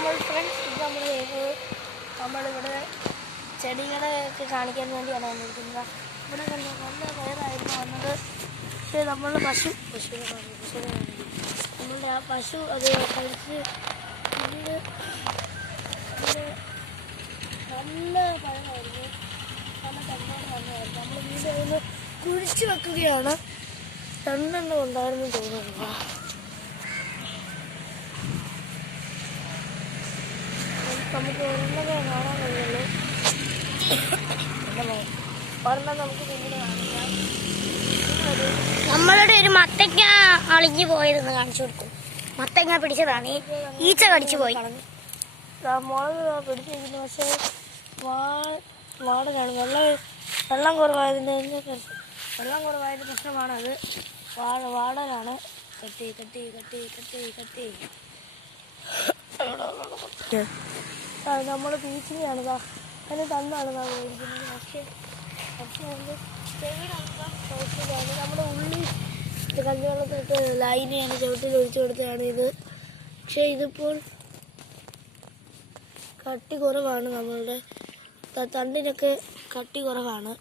നമ്മൾ ഫ്രണ്ട്സ് നമ്മളിവിടെ ചെടികളെയൊക്കെ കാണിക്കാൻ വേണ്ടിയാണ് വന്നിരിക്കുന്നത്. ഇവിടെ കണ്ടു നല്ല പയറായിരുന്നു വന്നത്. പക്ഷേ നമ്മളുടെ നമ്മളുടെ ആ പശു അത് കഴിച്ച് നല്ല പഴമായിരുന്നു. നല്ല തന്നോട് വന്നതായിരുന്നു. നമ്മൾ വീണ്ടും അതൊന്ന് കുഴിച്ചു വെക്കുകയാണ്. 2 എണ്ണം ഉണ്ടായിരുന്നു തോന്നുന്നു. നമുക്ക് ഒരെണ്ണമേ കാണാൻ കഴിയുള്ളൂ. ഒരെണ്ണം നമുക്ക് പിന്നീട് കാണിക്കാം. നമ്മളുടെ ഒരു മത്തങ്ങ അളിഞ്ഞു പോയതെന്ന് കാണിച്ചു കൊടുക്കും. മത്തങ്ങ പിടിച്ചതാണ്, ഈച്ച കടിച്ചു പോയി. മുളക് പിടിച്ചിരിക്കുന്നു. പക്ഷേ വാടനാണ്. വെള്ളം കുറവായതിൻ്റെ പ്രശ്നമാണത്. വാടനാണ്. കട്ടി നമ്മൾ ബീച്ചിലാണ് അതിന് തന്നാണ് നമ്മൾ ഇരിക്കുന്നത്. പക്ഷേ നമുക്ക് നമ്മുടെ ഉള്ളി കഞ്ഞിവെള്ളത്തിലിട്ട് ലൈനെയാണ് ചവിട്ടിൽ ഒഴിച്ചു കൊടുത്തതാണ് ഇത്. പക്ഷേ ഇതിപ്പോൾ കട്ടി കുറവാണ്. നമ്മളുടെ തണ്ടിനൊക്കെ കട്ടി കുറവാണ്.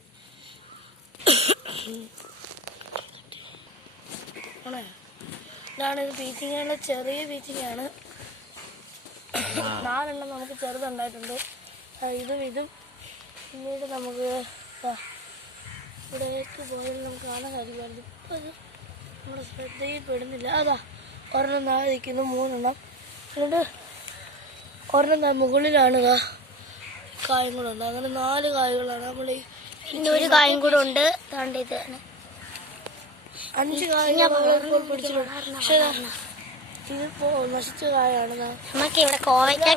ഇതാണ് ഇത്. പീച്ചിങ്ങയുള്ള ചെറിയ പീച്ചിങ്ങയാണ്. 4 എണ്ണം നമുക്ക് ചെറുതുണ്ടായിട്ടുണ്ട്. ഇതും പിന്നീട് നമുക്ക് ഇവിടേക്ക് പോയാൽ നമുക്ക് കാണാൻ സാധിക്കുമായിരുന്നു. ഇപ്പം അത് നമ്മുടെ ശ്രദ്ധയിൽ പെടുന്നില്ല. അതാ ഒരെണ്ണം താഴെ നിൽക്കുന്നു. 3 എണ്ണം. എന്നിട്ട് ഒരെണ്ണം മുകളിലാണ് കായും കൂടെ ഉണ്ട്. അങ്ങനെ 4 കായകളാണ് നമ്മൾ. പിന്നെ ഒരു കായും കൂടെ ഉണ്ട്. 5 കായകൾ പിടിച്ചിട്ടുണ്ട്. പക്ഷേ ഇതിപ്പോ നശിച്ച കായാണ്. നമുക്ക് ഇവിടെ കോവയ്ക്ക